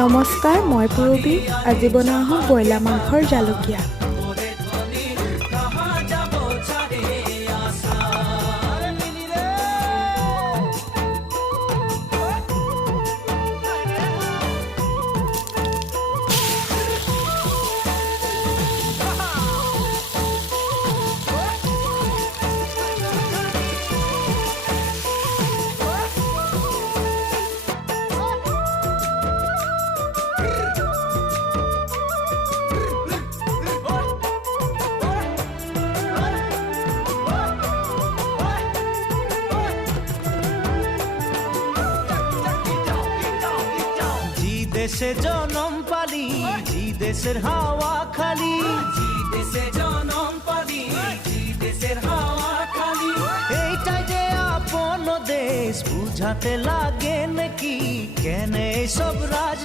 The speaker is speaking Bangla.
নমস্কাৰ, মই পূৰবী। আজি বনোৱা হওক ব্ৰইলাৰ মাংসৰ জালুকীয়া। দেশে জনম পালি জি দেশের হাওয়া খালি জি দেশে জনম পালি জি দেশের হাওয়া খালি এইটাই যে আপন দেশ বুঝাতে লাগে নাকি কেন সব রাজ